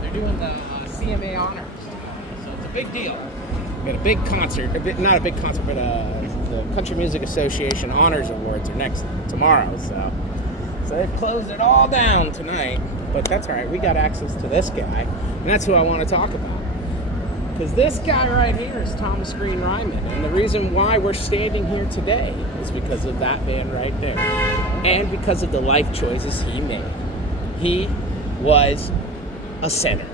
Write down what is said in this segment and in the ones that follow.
They're doing the CMA Honors. So it's a big deal. We got a big concert, not a big concert, but the Country Music Association Honors Awards are tomorrow. So they've closed it all down tonight. But that's all right. We got access to this guy, and that's who I want to talk about. Because this guy right here is Thomas Green Ryman, and the reason why we're standing here today is because of that man right there, and because of the life choices he made. He was a sinner,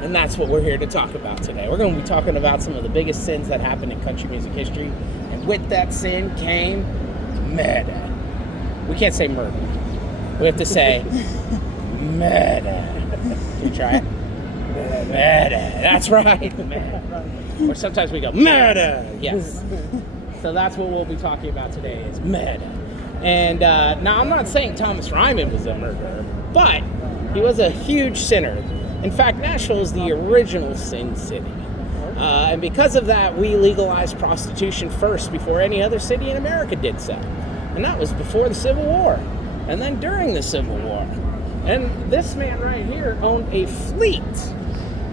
and that's what we're here to talk about today. We're going to be talking about some of the biggest sins that happened in country music history, and with that sin came murder. We can't say murder. We have to say murder. Can you try it? Murder. That's right. Or sometimes we go, murder. Yes. So that's what we'll be talking about today is murder. And now I'm not saying Thomas Ryman was a murderer, but he was a huge sinner. In fact, Nashville is the original sin city. And because of that, we legalized prostitution first before any other city in America did so. And that was before the Civil War. And then during the Civil War. And this man right here owned a fleet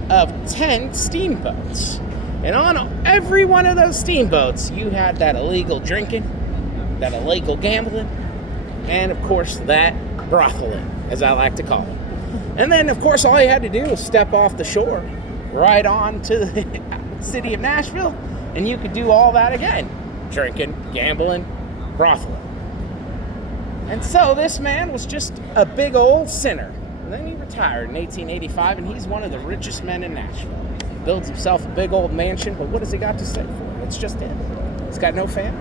of 10 steamboats. And on every one of those steamboats, you had that illegal drinking, that illegal gambling, and of course that brotheling, as I like to call it. And then, of course, all you had to do was step off the shore, right on to the city of Nashville, and you could do all that again. Drinking, gambling, brothel. And so this man was just a big old sinner. And then he retired in 1885, and he's one of the richest men in Nashville. He builds himself a big old mansion, but what has he got to say for it? It's just him. He's got no family.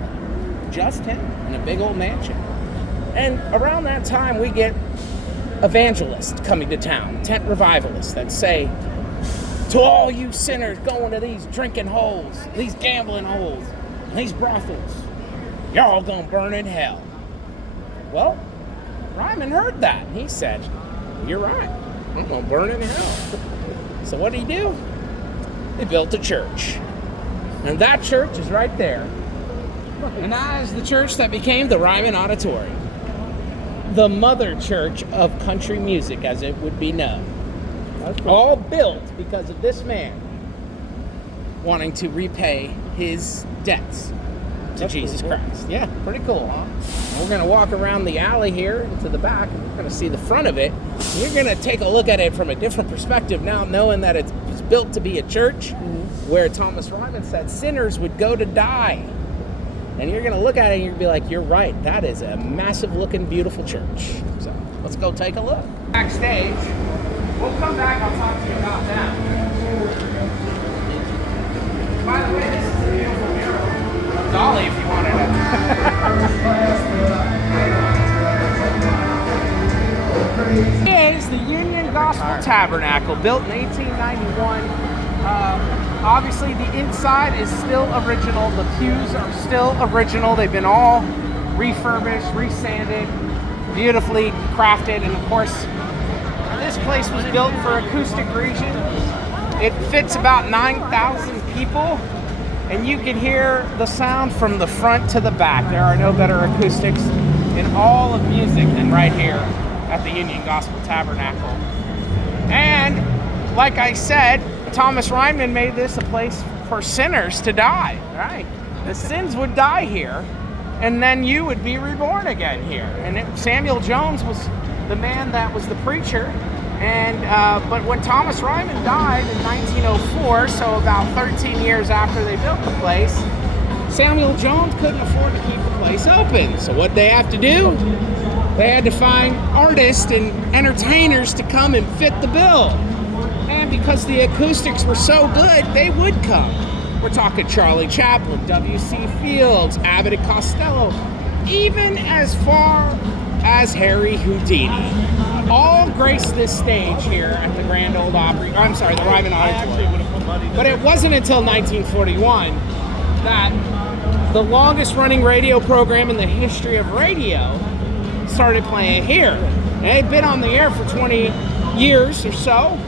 Just him in a big old mansion. And around that time, we get evangelists coming to town, tent revivalists that say, to all you sinners going to these drinking holes, these gambling holes, these brothels, y'all gonna burn in hell. Well, Ryman heard that. He said, you're right. I'm going to burn in hell. So what did he do? He built a church. And that church is right there. And that is the church that became the Ryman Auditorium. The mother church of country music, as it would be known. All built because of this man wanting to repay his debts to Jesus Christ. Yeah, pretty cool, huh? We're going to walk around the alley here to the back, and we're going to see the front of it. You're going to take a look at it from a different perspective now, knowing that it's built to be a church where Thomas Ryman said sinners would go to die. And you're going to look at it and you're going to be like, you're right, that is a massive-looking, beautiful church. So let's go take a look. Backstage, we'll come back, I'll talk to you about that. By the way, this is a beautiful mural. Dolly, if you wanted it. Is the Union Gospel Tabernacle, built in 1891. Obviously, the inside is still original. The pews are still original. They've been all refurbished, resanded, beautifully crafted. And of course, this place was built for acoustic region. It fits about 9,000 people. And you can hear the sound from the front to the back. There are no better acoustics in all of music than right here at the Union Gospel Tabernacle. And like I said, Thomas Ryman made this a place for sinners to die, right? The sins would die here, and then you would be reborn again here. And Samuel Jones was the man that was the preacher. And but when Thomas Ryman died in 1904, so about 13 years after they built the place, Samuel Jones couldn't afford to keep the place open. So what they have to do? They had to find artists and entertainers to come and fit the bill. And because the acoustics were so good, they would come. We're talking Charlie Chaplin, W.C. Fields, Abbott and Costello, even as far as Harry Houdini. All graced this stage here at the Grand Ole Opry. I'm sorry, the Ryman Auditorium. But it wasn't until 1941 that the longest running radio program in the history of radio started playing here. And it had been on the air for 20 years or so.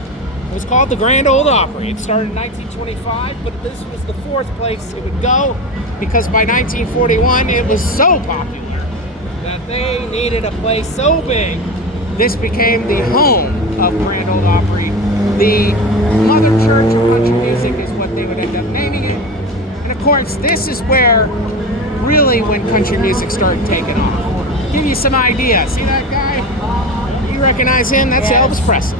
It was called the Grand Ole Opry. It started in 1925, but this was the fourth place it would go because by 1941 it was so popular that they needed a place so big this became the home of Grand Ole Opry. The mother church of country music is what they would end up naming it. And of course, this is where really when country music started taking off. Give you some idea. See that guy? You recognize him? That's Elvis Presley.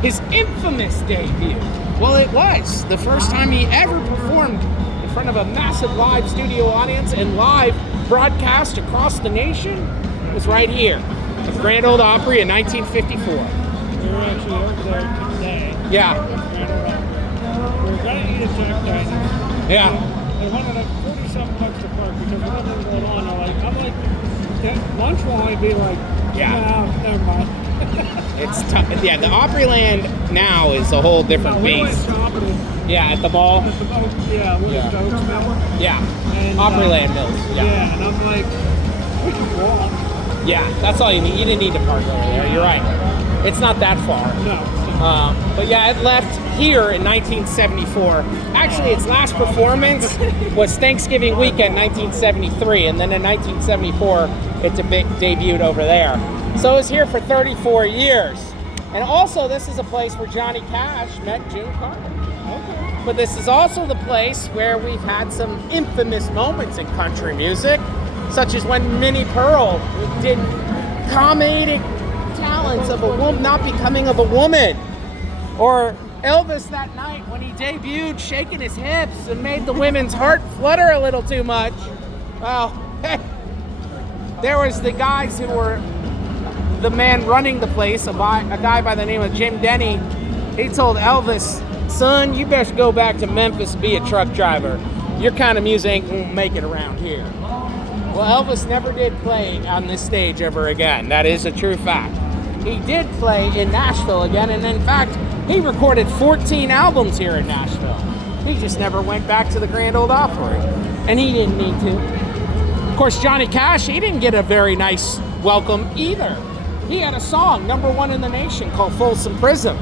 His infamous debut. Well, it was the first time he ever performed in front of a massive live studio audience and live broadcast across the nation. It was right here at Grand Ole Opry in 1954. We were actually over there today. Yeah. We were going to eat at Jack Diners. Yeah. They wanted like 47 bucks to park because there's nothing going on. I'm like, lunch will only be like, no, never mind. It's tough. Yeah, the Opryland now is a whole different beast. Yeah, at the mall. Yeah, Stokes Mill. Yeah, and, Opryland Mills. Yeah, and I'm like, we can walk. Yeah, that's all you need. You didn't need to park over there. You're right. It's not that far. No. But yeah, it left here in 1974. Actually, its last performance was Thanksgiving weekend, 1973, and then in 1974, it debuted over there. So it was here for 34 years. And also, this is a place where Johnny Cash met June Carter. Okay. But this is also the place where we've had some infamous moments in country music, such as when Minnie Pearl did comedic talents of a woman not becoming of a woman. Or Elvis that night when he debuted shaking his hips and made the women's heart flutter a little too much. Well, there was the guys who were the man running the place, a guy by the name of Jim Denny. He told Elvis, son, you best go back to Memphis and be a truck driver. Your kind of music ain't gonna make it around here. Well, Elvis never did play on this stage ever again. That is a true fact. He did play in Nashville again, and in fact, he recorded 14 albums here in Nashville. He just never went back to the Grand Ole Opry, and he didn't need to. Of course, Johnny Cash, he didn't get a very nice welcome either. He had a song, #1 in the nation, called Folsom Prison.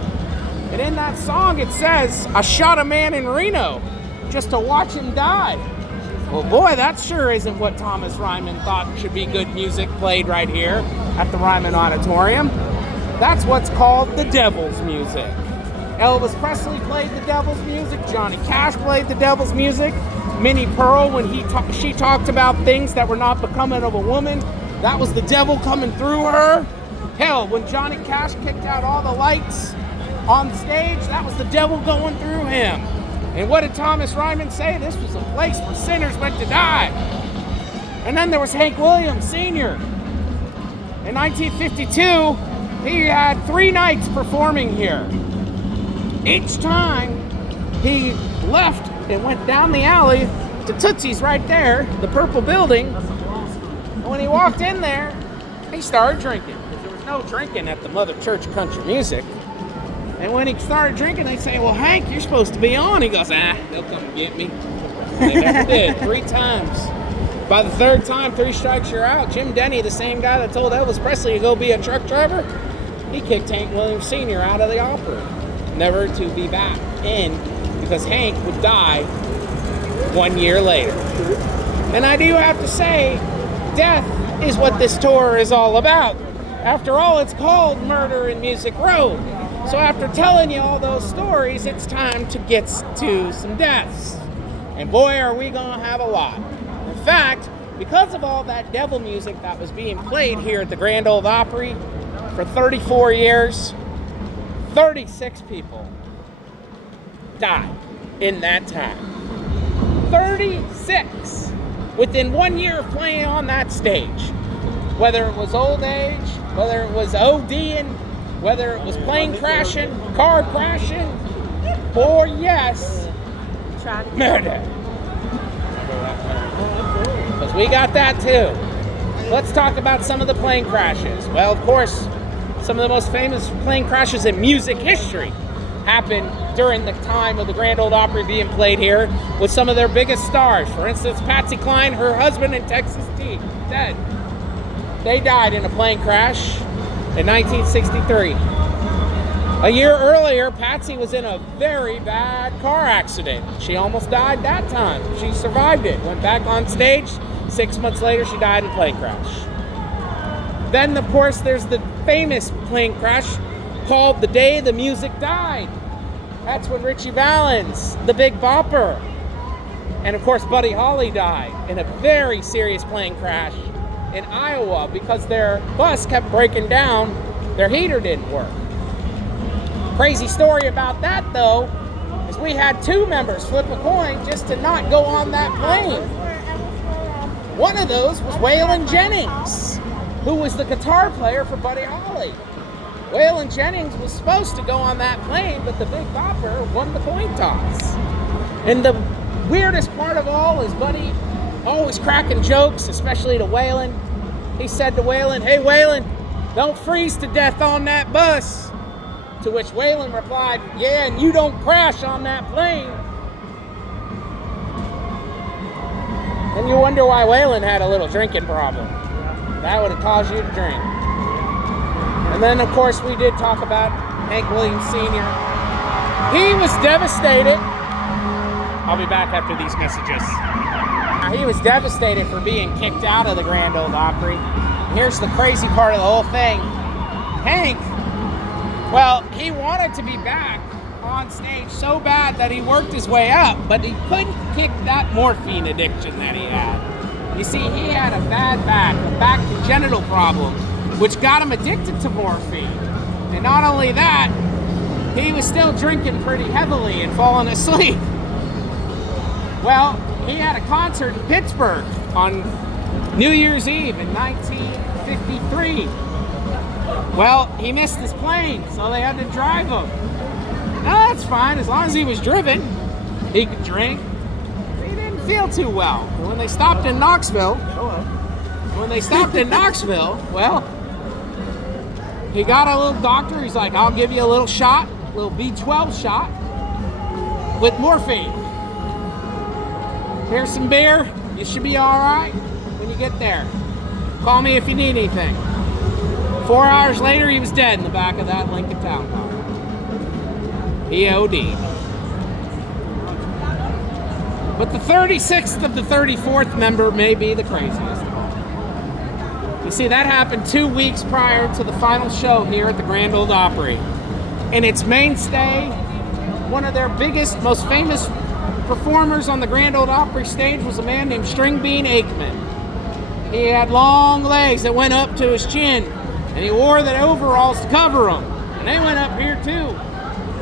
And in that song, it says, I shot a man in Reno just to watch him die. Well, boy, that sure isn't what Thomas Rhyman thought should be good music played right here at the Ryman Auditorium. That's what's called the devil's music. Elvis Presley played the devil's music. Johnny Cash played the devil's music. Minnie Pearl, when she talked about things that were not becoming of a woman, that was the devil coming through her. Hell, when Johnny Cash kicked out all the lights on stage, that was the devil going through him. And what did Thomas Rhyman say? This was a place where sinners went to die. And then there was Hank Williams Sr. In 1952, he had 3 nights performing here. Each time he left and went down the alley to Tootsie's right there, the purple building. And when he walked in there, he started drinking. Because there was no drinking at the Mother Church of Country Music. And when he started drinking, they say, well, Hank, you're supposed to be on. He goes, they'll come and get me. They never did. 3 times. By the 3rd time, 3 strikes, you're out. Jim Denny, the same guy that told Elvis Presley to go be a truck driver, he kicked Hank Williams Sr. out of the opera, never to be back in, because Hank would die 1 year later. And I do have to say, death is what this tour is all about. After all, it's called Murder in Music Row. So after telling you all those stories, it's time to get to some deaths. And boy, are we gonna have a lot. In fact, because of all that devil music that was being played here at the Grand Ole Opry for 34 years, 36 people died in that time. 36 within 1 year of playing on that stage. Whether it was old age, whether it was ODing, whether it was plane crashing, car crashing, or yes, murder. Because we got that too. Let's talk about some of the plane crashes. Well, of course, some of the most famous plane crashes in music history happened during the time of the Grand Ole Opry being played here with some of their biggest stars. For instance, Patsy Cline, her husband and Texas T, dead. They died in a plane crash in 1963. A year earlier, Patsy was in a very bad car accident. She almost died that time. She survived it, went back on stage. 6 months later, she died in a plane crash. Then, of course, there's the famous plane crash called The Day the Music Died. That's when Ritchie Valens, the Big Bopper, and of course Buddy Holly died in a very serious plane crash in Iowa because their bus kept breaking down, their heater didn't work. Crazy story about that though, is we had 2 members flip a coin just to not go on that plane. One of those was Waylon Jennings, who was the guitar player for Buddy Holly. Waylon Jennings was supposed to go on that plane, but the Big Bopper won the coin toss. And the weirdest part of all is Buddy always cracking jokes, especially to Waylon. He said to Waylon, "Hey Waylon, don't freeze to death on that bus." To which Waylon replied, "Yeah, and you don't crash on that plane." And you wonder why Waylon had a little drinking problem. That would have caused you to drink. And then, of course, we did talk about Hank Williams Sr. He was devastated. I'll be back after these messages. He was devastated for being kicked out of the Grand Ole Opry. Here's the crazy part of the whole thing. Hank, well, he wanted to be back on stage so bad that he worked his way up, but he couldn't kick that morphine addiction that he had. You see, he had a bad back, a back congenital problem, which got him addicted to morphine. And not only that, he was still drinking pretty heavily and falling asleep. Well, he had a concert in Pittsburgh on New Year's Eve in 1953. Well, he missed his plane, so they had to drive him. No, that's fine, as long as he was driven, he could drink. He didn't feel too well. When they stopped in Knoxville, well, he got a little doctor. He's like, "I'll give you a little shot, a little B12 shot with morphine. Here's some beer. You should be all right when you get there. Call me if you need anything." 4 hours later, he was dead in the back of that Lincoln Town Car. He OD'd. But the 36th of the 34th member may be the craziest of all. You see, that happened 2 weeks prior to the final show here at the Grand Ole Opry. And its mainstay, one of their biggest, most famous performers on the Grand Ole Opry stage was a man named String Bean Aikman. He had long legs that went up to his chin, and he wore the overalls to cover them. And they went up here too.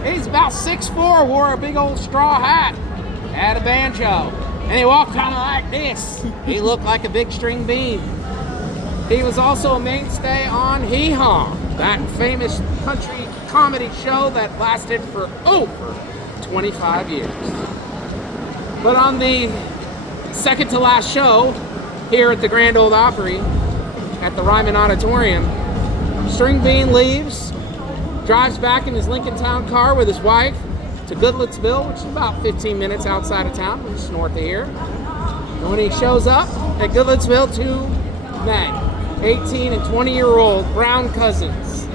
He's about 6'4", wore a big old straw hat, had a banjo, and he walked kind of like this. He looked like a big string bean. He was also a mainstay on Hee Haw, that famous country comedy show that lasted for over 25 years. But on the second to last show here at the Grand Ole Opry at the Ryman Auditorium, String Bean leaves, drives back in his Lincoln Town car with his wife to Goodlettsville, which is about 15 minutes outside of town, just north of here. And when he shows up at Goodlettsville, 2 men, 18 and 20-year-old Brown cousins.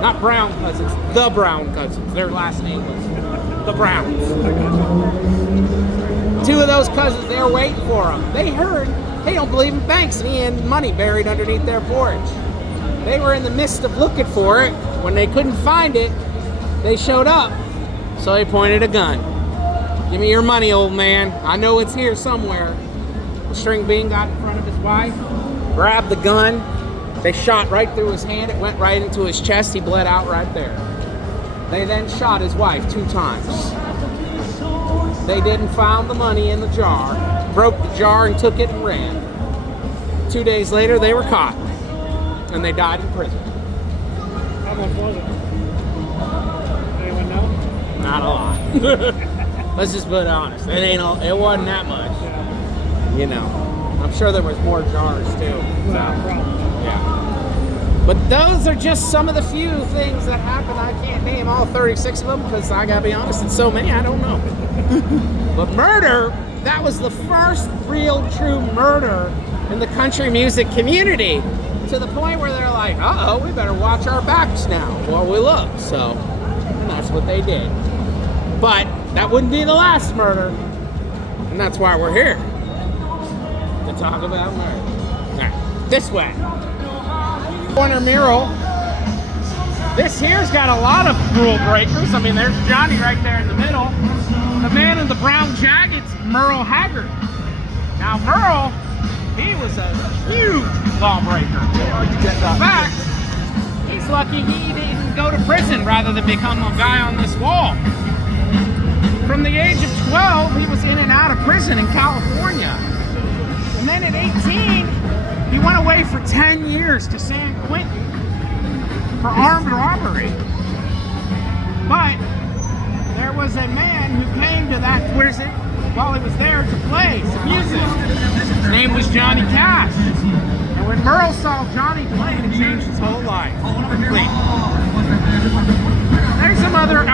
Not Brown cousins, the Brown cousins. Their last name was the Browns. 2 of those cousins, they were waiting for him. They heard they don't believe in banks and he had money buried underneath their porch. They were in the midst of looking for it. When they couldn't find it, they showed up. So he pointed a gun. "Give me your money, old man. I know it's here somewhere." The String Bean got in front of his wife, grabbed the gun. They shot right through his hand. It went right into his chest. He bled out right there. They then shot his wife 2 times. They didn't find the money in the jar, broke the jar and took it and ran. 2 days later, they were caught, and they died in prison. How much was it? Anyone know? Not a lot. Let's just put it honest. It wasn't that much. Yeah. You know, I'm sure there was more jars too. So, yeah. But those are just some of the few things that happened. I can't name all 36 of them because I gotta be honest, it's so many I don't know. But murder, that was the first real true murder in the country music community, to the point where they're like, uh-oh, we better watch our backs now while we look. So, and that's what they did. But that wouldn't be the last murder, and that's why we're here, to talk about murder. All right, this way. Corner mural. This here's got a lot of rule breakers. I mean, there's Johnny right there in the middle. The man in the brown jacket's Merle Haggard. Now, Merle, he was a huge lawbreaker. In fact, he's lucky he didn't go to prison rather than become a guy on this wall. From the age of 12, he was in and out of prison in California. And then at 18, he went away for 10 years to San Quentin for armed robbery. But there was a man who came to that prison while he was there to play some music. His name was Johnny Cash. And when Merle saw Johnny play, it changed his whole life. Completely. There's some other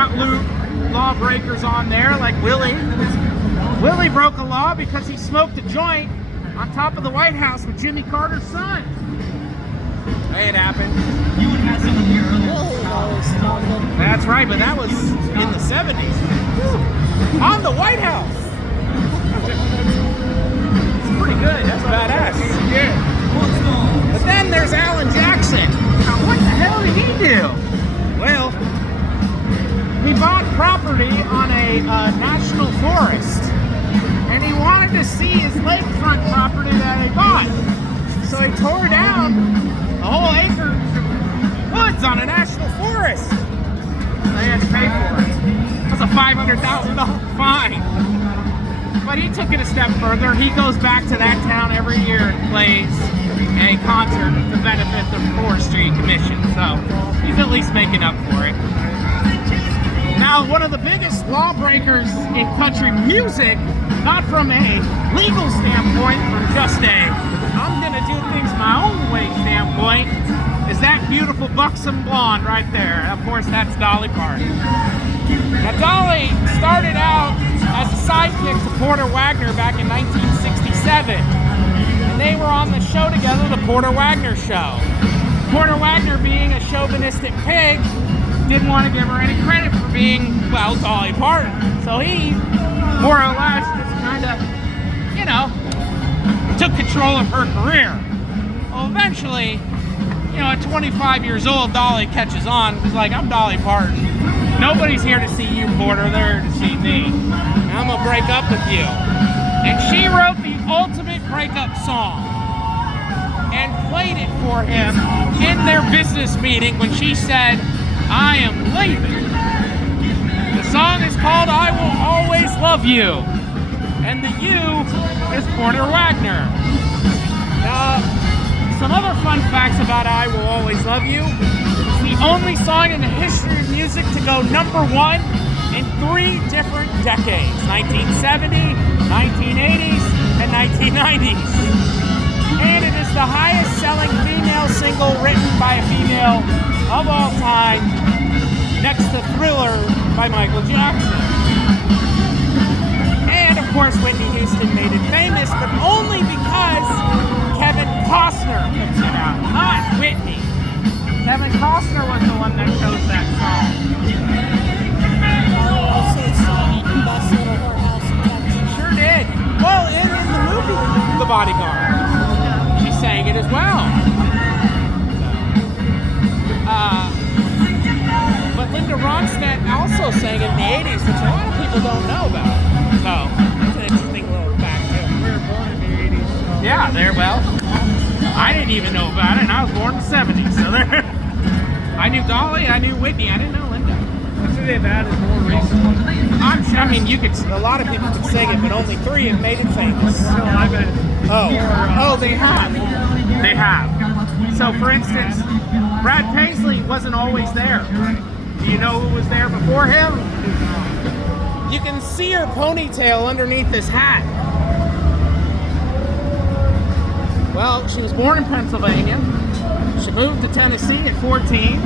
lawbreakers on there, like Willie. Willie broke a law because he smoked a joint on top of the White House with Jimmy Carter's son. Hey, it happened. That's right, but that was in the 70s. On the White House. It's pretty good. That's badass. Yeah. But then there's Alan Jackson. Now, what the hell did he do? Well, he bought property on a national forest, and he wanted to see his lakefront property that he bought. So he tore down a whole acre woods on a national forest. They had to pay for it. It was a $500,000 fine. But he took it a step further. He goes back to that town every year and plays a concert to benefit the Forestry Commission. So he's at least making up for it. Now, one of the biggest lawbreakers in country music, not from a legal standpoint, from just a I'm gonna do things my own way standpoint, is that beautiful buxom blonde right there. And of course, that's Dolly Parton. Now, Dolly started out as a sidekick to Porter Wagoner back in 1967. And they were on the show together, the Porter Wagoner Show. Porter Wagoner, being a chauvinistic pig, didn't want to give her any credit for being, well, Dolly Parton. So he, more or less, just kind of, you know, took control of her career. Well, eventually, you know, at 25 years old, Dolly catches on. She's like, I'm Dolly Parton. Nobody's here to see you, Porter. They're here to see me. I'm going to break up with you. And she wrote the ultimate breakup song and played it for him in their business meeting when she said, I am leaving. The song is called I Will Always Love You. And the you is Porter Wagoner. Now, some other fun facts about I Will Always Love You. It's the only song in the history of music to go #1 in 3 different decades. 1970, 1980s, and 1990s. And it is the highest selling female single written by a female of all time, next to Thriller by Michael Jackson. And of course, Whitney Houston made it famous, but only because Kevin Costner puts it out, not Whitney. Kevin Costner was the one that chose that song. Sure did. Well, in the movie, The Bodyguard, she sang it as well. But Linda Ronstadt also sang it in the 80s, which a lot of people don't know about. So, that's an interesting little fact, too. We were born in the 80s. So. Yeah, there, well, I didn't even know about it, and I was born in the 70s, so there. I knew Dolly, I knew Whitney, I didn't know Linda. I'm sure they've added more recently. I mean, a lot of people could sing it, but only 3 have made it famous. No, I bet. Oh, they have. They have. So, for instance, Brad Paisley wasn't always there. Do you know who was there before him? You can see her ponytail underneath this hat. Well, she was born in Pennsylvania. She moved to Tennessee at 14.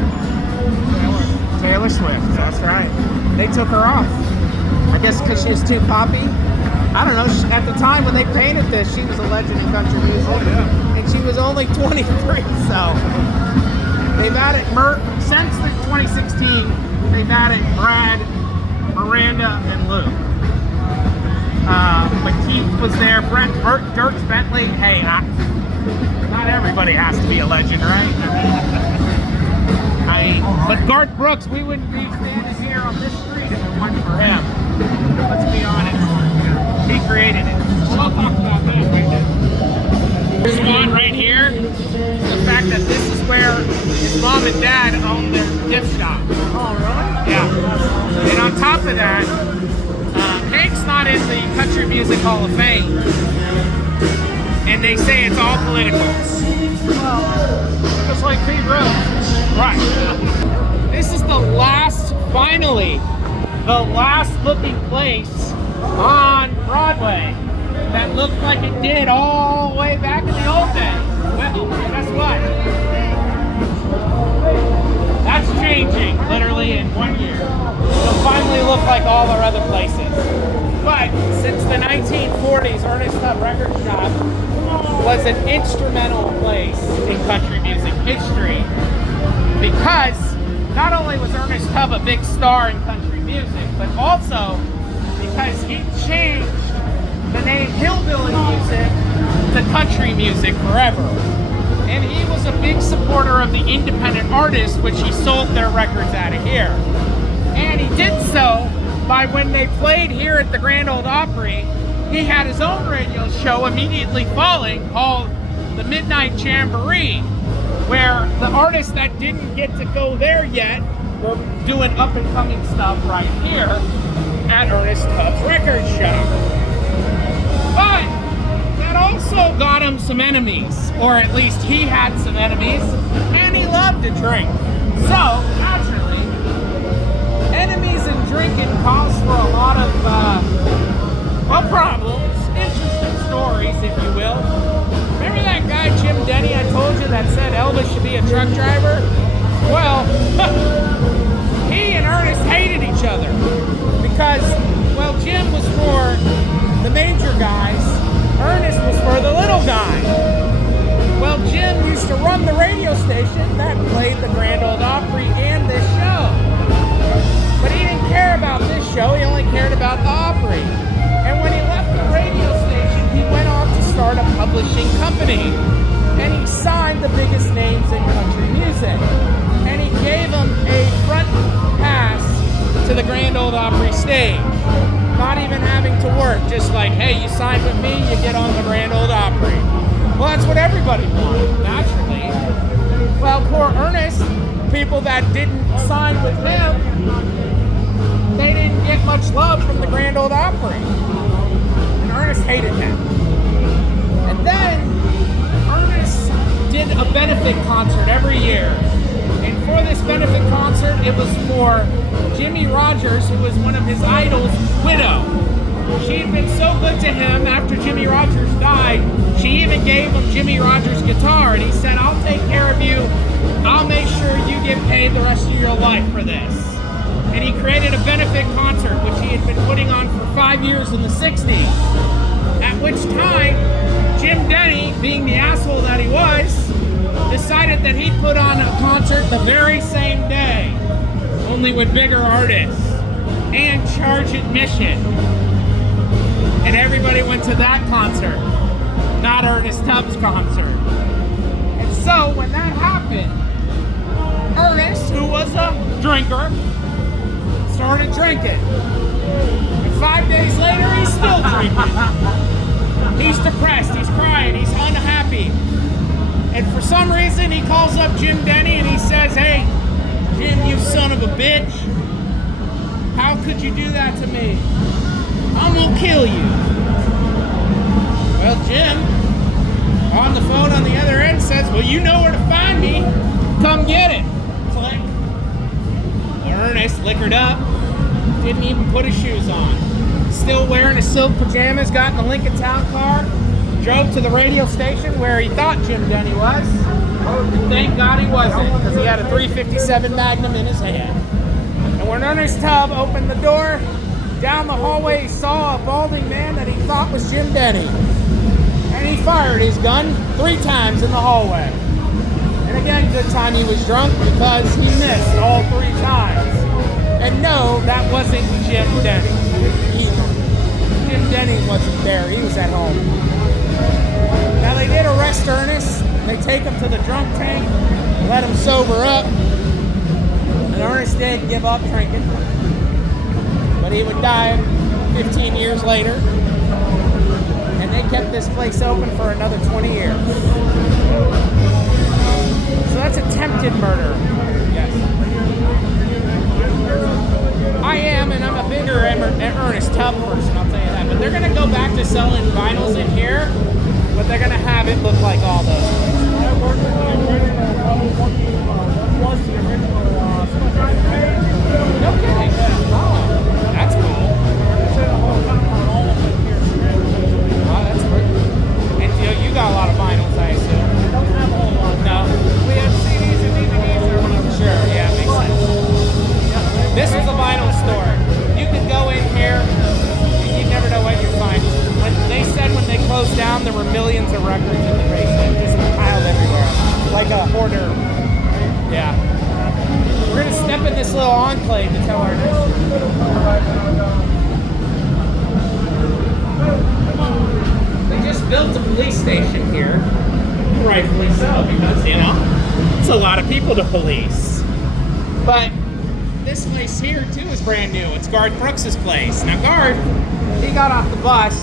Taylor Swift, that's right. They took her off. I guess because she was too poppy. I don't know, at the time when they painted this, she was a legend in country music. Oh, yeah. And she was only 23, so they've added, since the 2016, they've added Brad, Miranda, and Lou. But Keith was there, Dirk Bentley. Hey, Not everybody has to be a legend, right? But Garth Brooks, we wouldn't be standing here on this street if it weren't for him. Let's be honest. He created it. We'll talk about that right now. This spot right here, the fact that this is where his mom and dad owned their gift shop. Oh, really? Yeah. And on top of that, Hank's not in the Country Music Hall of Fame. And they say it's all political. Just like Pete Rose. Right. This is the last, finally, the last looking place on Broadway that looked like it did all the way back in the old days. Well, guess what? That's changing, literally in 1 year. It'll finally look like all our other places. But since the 1940s, Ernest Tubb Record Shop was an instrumental place in country music history, because not only was Ernest Tubb a big star in country music, but also because he changed the name hillbilly music to country music forever. And he was a big supporter of the independent artists, which he sold their records out of here. And he did so by, when they played here at the Grand Ole Opry, he had his own radio show immediately following called the Midnight Jamboree, where the artists that didn't get to go there yet were doing up-and-coming stuff right here at Ernest Tubb's record shop. But that also got him some enemies, or at least he had some enemies, and he loved to drink. So, naturally, enemies and drinking calls for a lot of, problems, interesting stories, if you will. Remember that guy, Jim Denny, I told you, that said Elvis should be a truck driver? Well, he and Ernest hated each other because, well, Jim was for the major guys, Ernest was for the little guy. Well, Jim used to run the radio station that played the Grand Ole Opry and this show. But he didn't care about this show, he only cared about the Opry. And when he left the radio station, he went on to start a publishing company. And he signed the biggest names in country music. And he gave them a front pass to the Grand Ole Opry stage. Not even having to work, just like, hey, you signed with me, you get on the Grand Ole Opry. Well, that's what everybody wanted, naturally. Well, poor Ernest, people that didn't sign with him, they didn't get much love from the Grand Ole Opry. And Ernest hated him. And then Ernest did a benefit concert every year. And for this benefit concert, it was for Jimmy Rogers, who was one of his idols' widow. She had been so good to him after Jimmy Rogers died, she even gave him Jimmy Rogers' guitar, and he said, I'll take care of you. I'll make sure you get paid the rest of your life for this. And he created a benefit concert, which he had been putting on for 5 years in the 60s. At which time, Jim Denny, being the asshole that he was, decided that he'd put on a concert the very same day, only with bigger artists, and charge admission. And everybody went to that concert, not Ernest Tubb's concert. And so when that happened, Ernest, who was a drinker, started drinking. And 5 days later, he's still drinking. He's depressed, he's crying, he's unhappy. And for some reason, he calls up Jim Denny and he says, hey, Jim, you son of a bitch. How could you do that to me? I'm gonna kill you. Well, Jim, on the phone on the other end, says, well, you know where to find me. Come get it. Click. Ernest, liquored up, didn't even put his shoes on. Still wearing his silk pajamas, got in the Lincoln Town car, drove to the radio station where he thought Jim Denny was. And thank God he wasn't, because he had a .357 Magnum in his hand. And when Ernest Tubb opened the door, down the hallway he saw a balding man that he thought was Jim Denny. And he fired his gun 3 times in the hallway. And again, good time he was drunk because he missed all 3 times. And no, that wasn't Jim Denny either. Jim Denny wasn't there. He was at home. Now, they did arrest Ernest. They take him to the drunk tank, let him sober up. And Ernest did give up drinking. But he would die 15 years later. And they kept this place open for another 20 years. So that's attempted murder. Yes. I am, and I'm a bigger Ernest Tubb person, I'll tell you that. But they're going to go back to selling vinyls in here, but they're going to have it look like all those. No kidding. Oh, that's cool. Oh, that's great. And you got a lot of vinyls, I assume. I don't have a whole lot. No. We have CDs and DVDs or whatever. Sure, yeah, makes sense. This was a vinyl store. You could go in here and you never know what you'd find. They said when they closed down, there were millions of records in the basement, just piled everywhere, like a hoarder. Yeah. We're gonna step in this little enclave to tell our history. They just built a police station here, rightfully so, because it's a lot of people to police. But this place here too is brand new. It's Garth Brooks' place. Now Garth, he got off the bus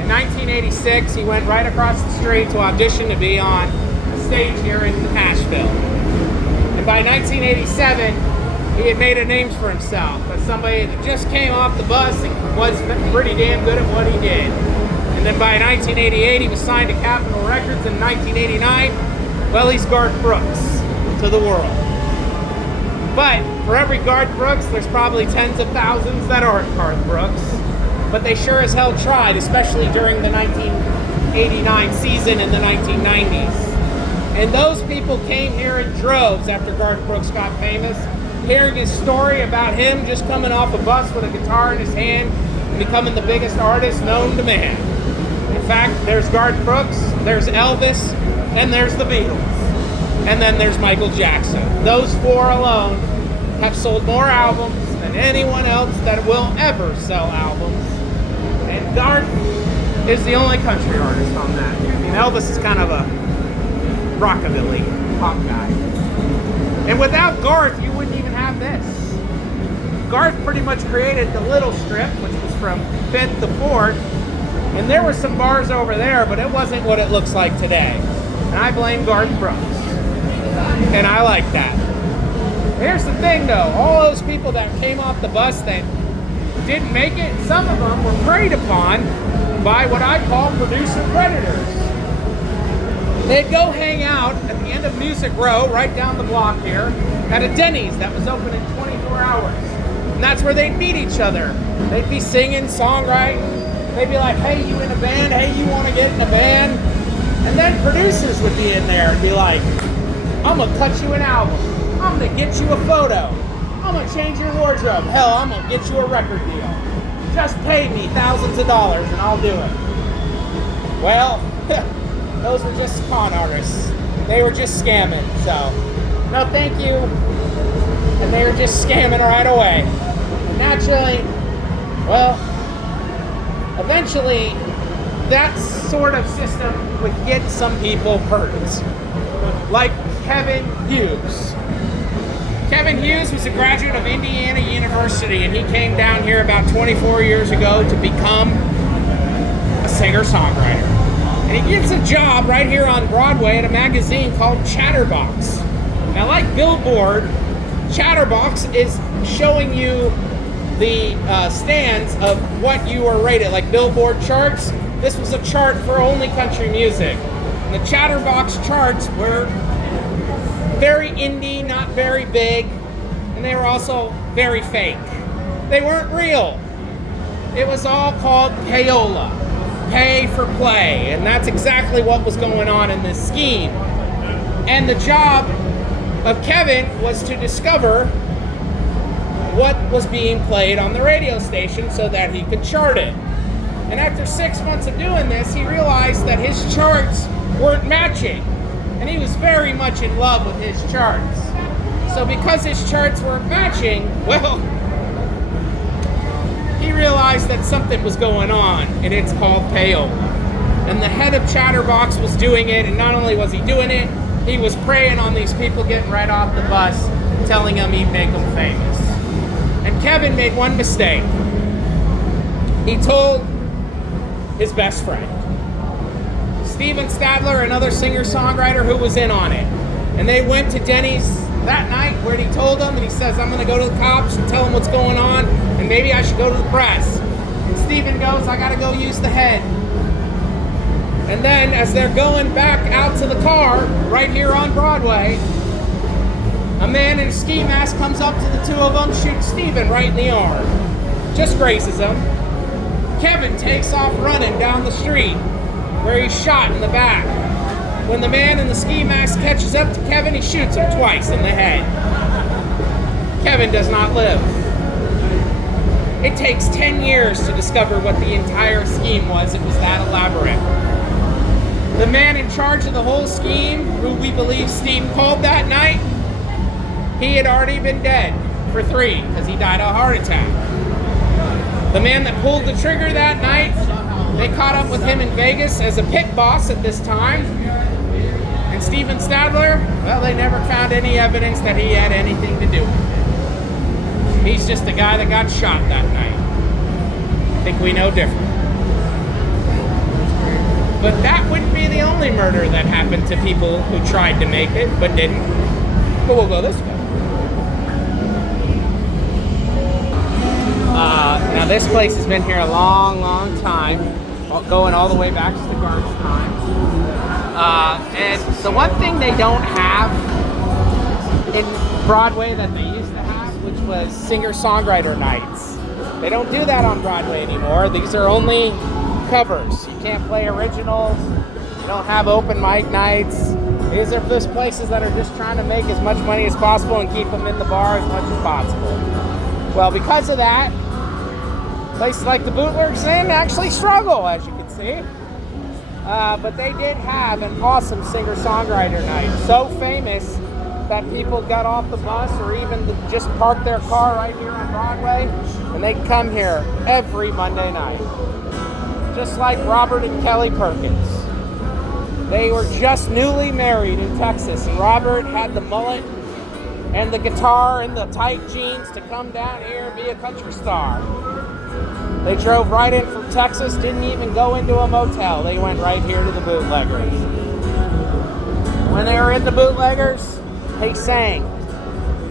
in 1986. He went right across the street to audition to be on a stage here in Nashville. And by 1987, he had made a name for himself as somebody that just came off the bus and was pretty damn good at what he did. And then by 1988, he was signed to Capitol Records. In 1989, well, he's Garth Brooks to the world. But for every Garth Brooks, there's probably tens of thousands that aren't Garth Brooks. But they sure as hell tried, especially during the 1989 season in the 1990s. And those people came here in droves after Garth Brooks got famous, hearing his story about him just coming off a bus with a guitar in his hand and becoming the biggest artist known to man. In fact, there's Garth Brooks, there's Elvis, and there's the Beatles. And then there's Michael Jackson. Those four alone have sold more albums than anyone else that will ever sell albums. And Garth is the only country artist on that. I mean, Elvis is kind of a rockabilly pop guy. And without Garth, you wouldn't even have this. Garth pretty much created the Little Strip, which was from 5th to 4th. And there were some bars over there, but it wasn't what it looks like today. And I blame Garth Brooks. And I like that. Here's the thing though, all those people that came off the bus that didn't make it, some of them were preyed upon by what I call producer predators. They'd go hang out at the end of Music Row, right down the block here, at a Denny's that was open in 24 hours. And that's where they'd meet each other. They'd be singing, songwriting. They'd be like, hey, you in a band? Hey, you want to get in a band? And then producers would be in there and be like, I'm going to cut you an album. I'm going to get you a photo. I'm going to change your wardrobe. Hell, I'm going to get you a record deal. Just pay me thousands of dollars and I'll do it. Well, those were just con artists. They were just scamming, so no thank you. And they were just scamming right away. And naturally, well, eventually that sort of system would get some people hurt. Like Kevin Hughes. Kevin Hughes was a graduate of Indiana University, and he came down here about 24 years ago to become a singer-songwriter. And he gets a job right here on Broadway at a magazine called Chatterbox. Now, like Billboard, Chatterbox is showing you the stands of what you are rated. Like Billboard charts, this was a chart for only country music. And the Chatterbox charts were very indie, not very big, and they were also very fake. They weren't real. It was all called payola, pay for play, and that's exactly what was going on in this scheme. And the job of Kevin was to discover what was being played on the radio station so that he could chart it. And after 6 months of doing this, he realized that his charts weren't matching. And he was very much in love with his charts. So because his charts weren't matching, well, he realized that something was going on, and it's called payola. And the head of Chatterbox was doing it, and not only was he doing it, he was preying on these people getting right off the bus, telling them he'd make them famous. And Kevin made one mistake. He told his best friend, Steven Stadler, another singer-songwriter who was in on it. And they went to Denny's that night where he told them, and he says, I'm going to go to the cops and tell them what's going on, and maybe I should go to the press. And Steven goes, I got to go use the head. And then as they're going back out to the car, right here on Broadway, a man in a ski mask comes up to the two of them, shoots Steven right in the arm. Just grazes him. Kevin takes off running down the street where he's shot in the back. When the man in the ski mask catches up to Kevin, he shoots him twice in the head. Kevin does not live. It takes 10 years to discover what the entire scheme was. It was that elaborate. The man in charge of the whole scheme, who we believe Steve called that night, he had already been dead for 3 because he died of a heart attack. The man that pulled the trigger that night, they caught up with him in Vegas as a pit boss at this time. And Steven Stadler, well, they never found any evidence that he had anything to do with it. He's just the guy that got shot that night. I think we know different. But that wouldn't be the only murder that happened to people who tried to make it, but didn't. But we'll go this way. Now this place has been here a long, long time, going all the way back to the Guards' time. And the one thing they don't have in Broadway that they used to have, which was singer-songwriter nights. They don't do that on Broadway anymore. These are only covers. You can't play originals. You don't have open mic nights. These are just places that are just trying to make as much money as possible and keep them in the bar as much as possible. Well, because of that, places like the Bootleg's Inn actually struggle, as you can see. But they did have an awesome singer-songwriter night. So famous that people got off the bus or even just parked their car right here on Broadway, and they'd come here every Monday night. Just like Robert and Kelly Perkins. They were just newly married in Texas, and Robert had the mullet and the guitar and the tight jeans to come down here and be a country star. They drove right in from Texas, didn't even go into a motel. They went right here to the Bootleggers. When they were in the Bootleggers, they sang.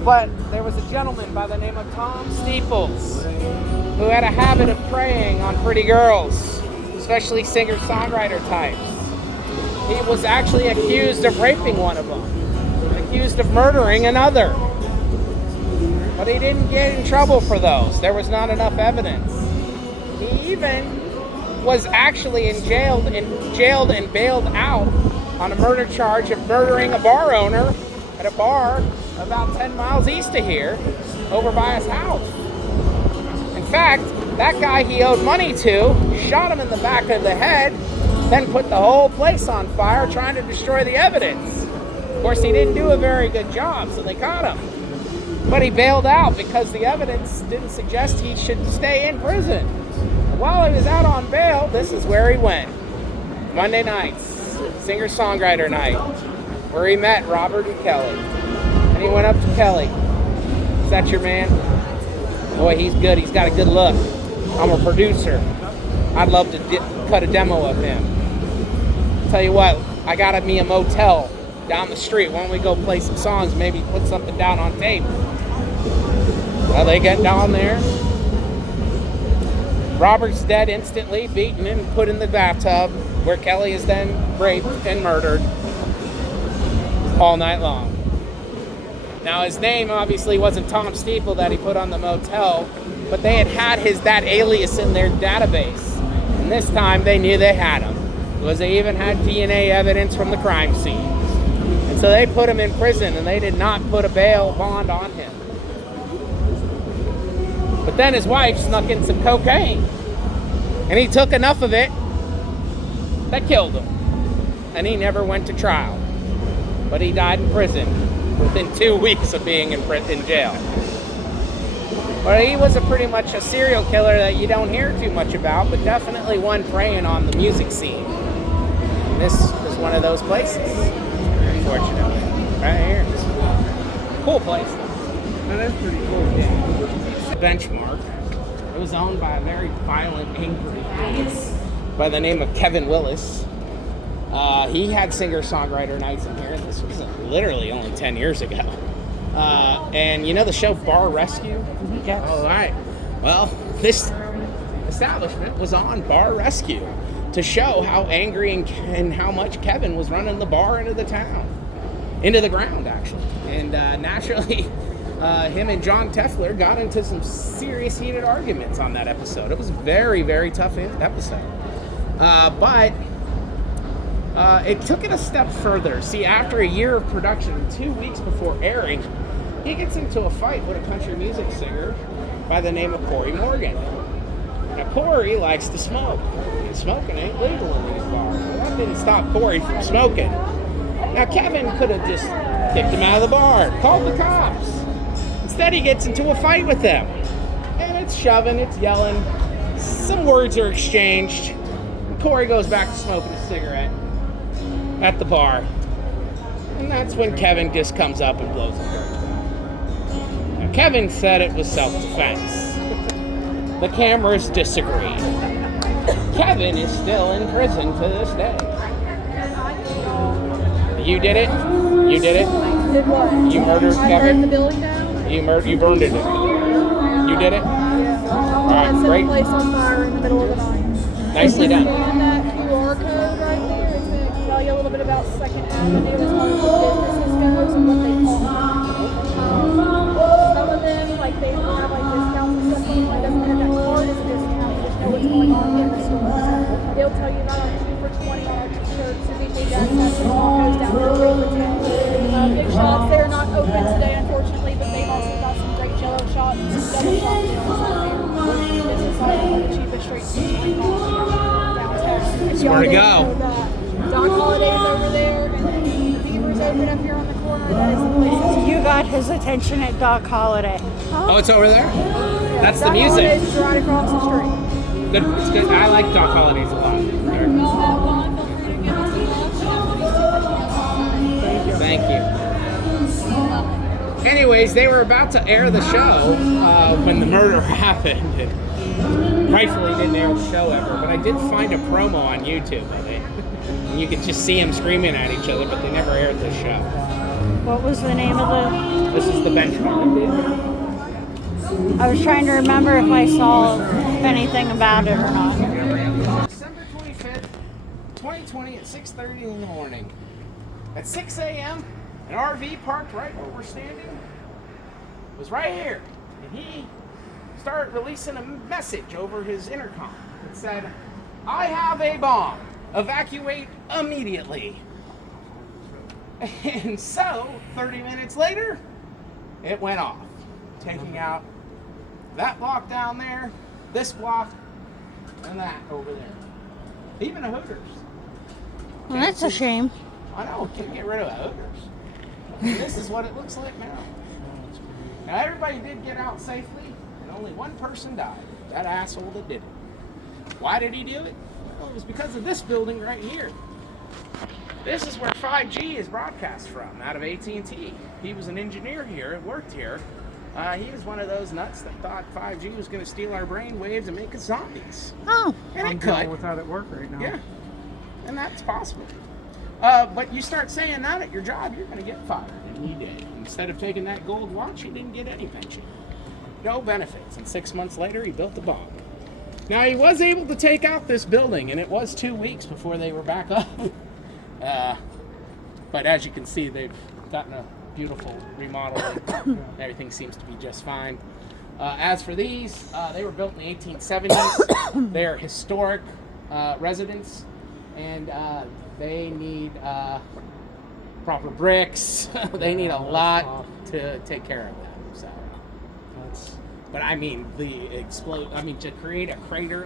But there was a gentleman by the name of Tom Steeples who had a habit of preying on pretty girls, especially singer-songwriter types. He was actually accused of raping one of them, accused of murdering another. But he didn't get in trouble for those. There was not enough evidence. He even was actually jailed and bailed out on a murder charge of murdering a bar owner at a bar about 10 miles east of here, over by his house. In fact, that guy he owed money to shot him in the back of the head, then put the whole place on fire trying to destroy the evidence. Of course, he didn't do a very good job, so they caught him. But he bailed out because the evidence didn't suggest he should stay in prison. And while he was out on bail, this is where he went. Monday nights, singer-songwriter night, where he met Robert and Kelly. And he went up to Kelly. Is that your man? Boy, he's good. He's got a good look. I'm a producer. I'd love to cut a demo of him. Tell you what, I got me a motel down the street. Why don't we go play some songs, maybe put something down on tape? Well, they get down there. Robert's dead instantly, beaten and put in the bathtub, where Kelly is then raped and murdered all night long. Now, his name obviously wasn't Tom Steeple that he put on the motel, but they had that alias in their database. And this time they knew they had him, because they even had DNA evidence from the crime scene. And so they put him in prison, and they did not put a bail bond on him. But then his wife snuck in some cocaine, and he took enough of it that killed him. And he never went to trial, but he died in prison within 2 weeks of being in jail. Well, he was pretty much a serial killer that you don't hear too much about, but definitely one preying on the music scene. And this is one of those places, unfortunately. Right here. Cool place. That is pretty cool. Benchmark. It was owned by a very violent, angry man by the name of Kevin Willis. He had singer-songwriter nights in here. This was literally only 10 years ago. And you know the show Bar Rescue? Yes. All right. Well, this establishment was on Bar Rescue to show how angry and how much Kevin was running the bar into the ground, actually. And naturally, him and John Tefler got into some serious heated arguments on that episode. It was a very, very tough episode. But it took it a step further. See, after a year of production, 2 weeks before airing, he gets into a fight with a country music singer by the name of Corey Morgan. Now, Corey likes to smoke. And smoking ain't legal in these bars. Well, that didn't stop Corey from smoking. Now, Kevin could have just kicked him out of the bar, called the cops. Instead, he gets into a fight with them. And it's shoving, it's yelling. Some words are exchanged. And Corey goes back to smoking a cigarette at the bar. And that's when Kevin just comes up and blows his brains out. Now, Kevin said it was self-defense. The cameras disagreed. Kevin is still in prison to this day. You did it? You did it? Did what? You murdered I Kevin? burned the building down? You burned it. You did it? Yeah. All right, I set great. the place on fire in the middle of the night. Nicely done. Scan that QR code right there. It's going to tell you a little bit about Second Avenue as far as the businesses goes and what they offer. Some of them, like they have like discounts and stuff on it. Doesn't mean that card is a discount. You just know what's going on in the store. They'll tell you about our 2 for $20 on our t-shirts. So BJ Jackson has some tacos down there 3 for $10. Big shots, they're not open today, unfortunately, but they've also got some great jello shots and some double shot deals out there. This is like one of the cheapest street foods downtown. That's where to go. Doc Holiday's over there, and then the Beaver's open up here on the corner. That is the place. You got his attention at Doc Holiday. Oh, it's over there? That's the Doc music. Holiday's is right across the street. Good. It's good. I like Doc Holidays a lot. Y'all have fun. Feel free to give us a love. Thank you. Anyways, they were about to air the show when the murder happened. And rightfully didn't air the show ever, but I did find a promo on YouTube of it. And you could just see them screaming at each other, but they never aired the show. What was the name of the... This is the benchmark. I was trying to remember if I saw anything about it or not. December 25th, 2020 at 6:30 in the morning. At 6 a.m., an RV parked right where we're standing was right here. And he started releasing a message over his intercom that said, "I have a bomb. Evacuate immediately." And so, 30 minutes later, it went off, taking out that block down there, this block, and that over there. Even a Hooters. Well, that's a shame. I know, can't get rid of the Hooters. And this is what it looks like now. Now, everybody did get out safely, and only one person died. That asshole that did it. Why did he do it? Well, it was because of this building right here. This is where 5G is broadcast from, out of AT&T. He was an engineer here and worked here. He was one of those nuts that thought 5G was going to steal our brain waves and make us zombies. Oh. And I'm it could. dealing with how it work right now. Yeah, and that's possible. But you start saying that at your job, you're going to get fired. And he did. Instead of taking that gold watch, he didn't get any pension. No benefits. And 6 months later, he built a bomb. Now, he was able to take out this building, and it was 2 weeks before they were back up. But as you can see, they've gotten a beautiful remodel. Everything seems to be just fine. As for these, they were built in the 1870s. They're historic residents, and they need proper bricks. They need a lot to take care of them. So, but I mean, to create a crater